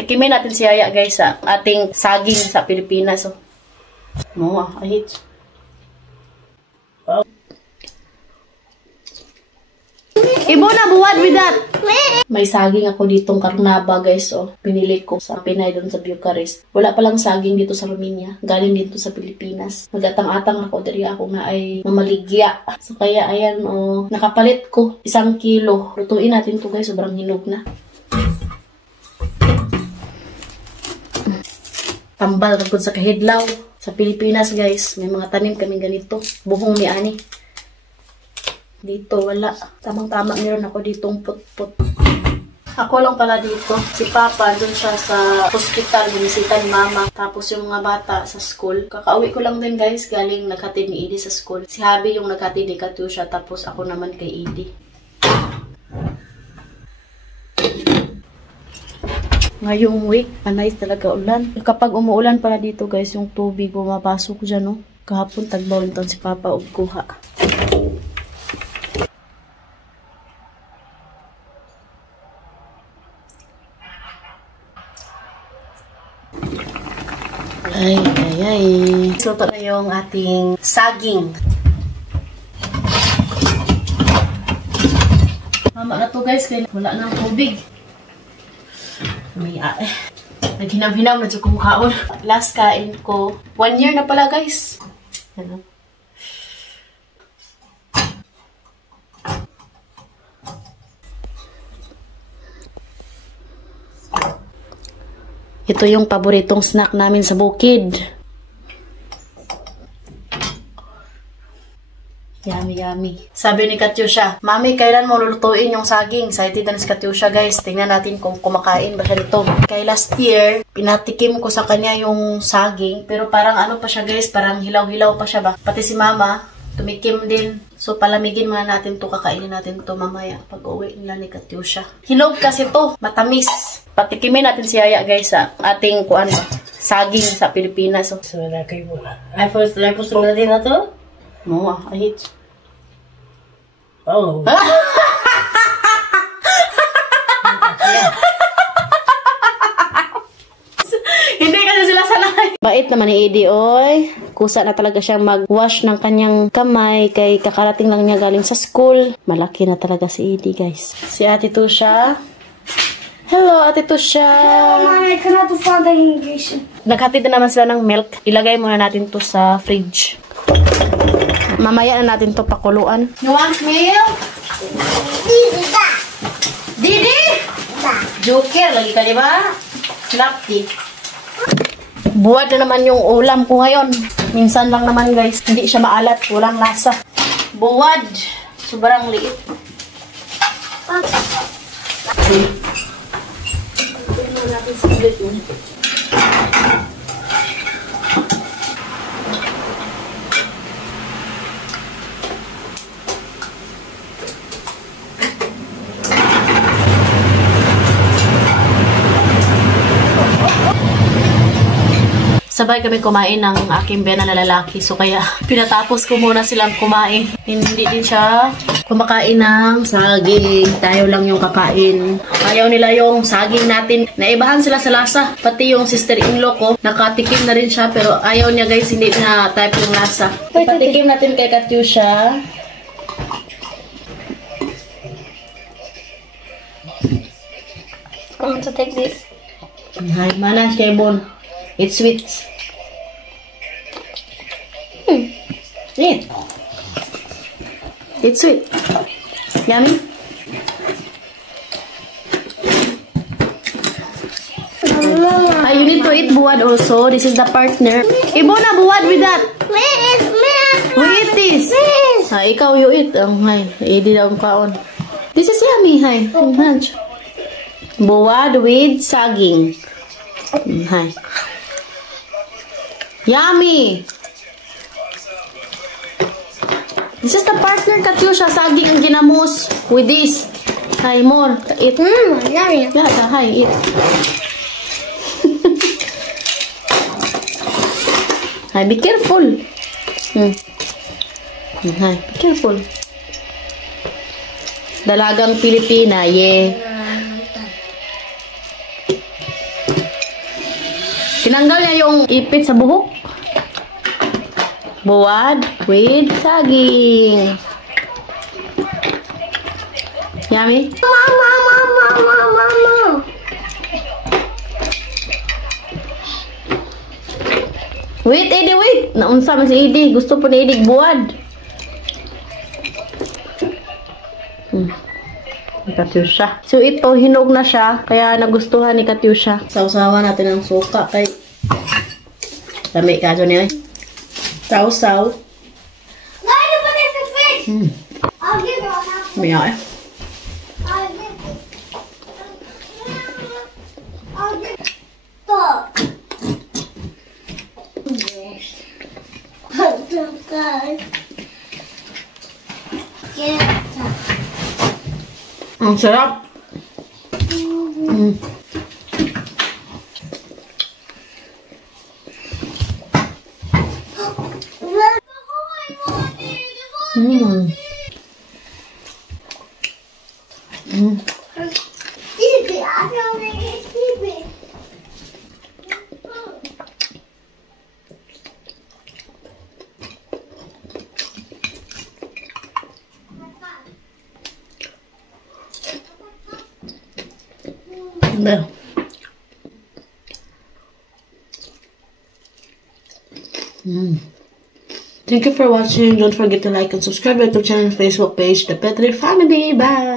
Patikimin natin si Yaya guys sa ating saging sa Pilipinas. Oh. I hate. Ibo na, buwad with that. May saging ako ditong karnaba guys. Oh. Pinili ko sa Pinay doon sa Bucharest. Wala palang saging dito sa Romania. Galing dito sa Pilipinas. Magatang-atang ako dari ako nga ay mamaligya. So kaya ayan oh, nakapalit ko 1 kilo. Lutuin natin to guys. Sobrang hinog na. Tambal kagod sa kahidlaw. Sa Pilipinas guys, may mga tanim kami ganito. Buhong ni ani. Dito, wala. Tamang-tama meron ako ditong put-put. Ako lang pala dito. Si Papa, dun siya sa hospital, binisita ni Mama. Tapos yung mga bata sa school. Kakauwi ko lang din guys, galing naghatid ni Edie sa school. Si Habi yung naghatid ni Katusha, tapos ako naman kay Edie. Ngayong week, anay talaga ulan. Kapag umuulan pala dito guys, yung tubig bumapasok dyan, no? Kahapon, tagbawin si Papa og kuha. Ay. Luto na yung ating saging. Mama na to guys, kaya wala nang tubig. Naghinam-hinam na dyan kumukaon. Last kain ko. 1 year na pala guys. Ano? Ito yung paboritong snack namin sa bukid. Yummy. Sabi ni Katusha, Mami, kailan mo lulutuin yung saging? Excited na si Katusha guys. Tingnan natin kung kumakain ba siya nito. Kay last year, pinatikim ko sa kanya yung saging. Pero parang ano pa siya guys, parang hilaw-hilaw pa siya ba. Pati si Mama, tumikim din. So palamigin muna natin to, kakainin natin to mamaya pag uwi nila ni Katusha. Hinog kasi to, matamis. Patikimin natin si Yaya guys sa ating kuan saging sa Pilipinas. So, wala kayo muna. Ay, first na din na to? No, I hate. Oh. Hindi kasi sila sanay. Bait naman ni Edie, oy. Kusa na talaga siyang mag-wash ng kanyang kamay kay kakarating lang niya galing sa school. Malaki na talaga si Edie, guys. Si Ate Tusha. Hello, Ate Tusha. Hello, Mama. I cannot find the English. Naghatid na naman sila ng milk. Ilagay muna natin to sa fridge. Mamaya na natin to pakuluan. You want milk? Didi? Joker, lagi ka diba? Lapti. Buwad na naman yung ulam ko ngayon. Minsan lang naman guys. Hindi siya maalat. Walang lasa. Buwad. Sobrang liit. Tignan natin sa ulit yun. Sabay kami kumain ng aking bena na lalaki. So kaya pinatapos ko muna silang kumain. Hindi din siya kumakain ng saging. Tayo lang yung kakain. Ayaw nila yung saging natin. Naibahan sila sa lasa. Pati yung sister-in-law ko, nakatikim na rin siya. Pero ayaw niya guys, hindi na type yung lasa. Patikim natin kay Katusha. I want to take this. Hi, manas kay Bon. It's sweet. Sweet. It's sweet. Yummy. You need to eat buwad also. This is the partner. Ibona buwad with that. We eat this. Ikaw you eat. Hi. Idi daw ang kaon. This is yummy. Hi. Buwad with saging. Hi. Yummy! This is the partner, Katusha. Saging ang ginamos with this. Hi, more. Eat. Yummy. Yeah, hi, eat. Hi, be careful. Hi, be careful. Dalagang Pilipina, yeah. Tinanggal niya yung ipit sa buhok. Buwad with saging. Yummy? Mama. Wait, Eddie, wait. Naunsa man si Eddie. Gusto po ni Eddie buwad. Ni Katyusha. So ito, hinog na siya. Kaya nagustuhan ni Katyusha. Sausawan natin ang suka kay lami ka dyan niya. Sausaw. Why you put this in the fridge? I'll give you one. Maya eh. I'll give Stop. Yes. Oh, God. Get Ang sarap. Well. Thank you for watching. Don't forget to like and subscribe to our channel and Facebook page, The Petri Family. Bye!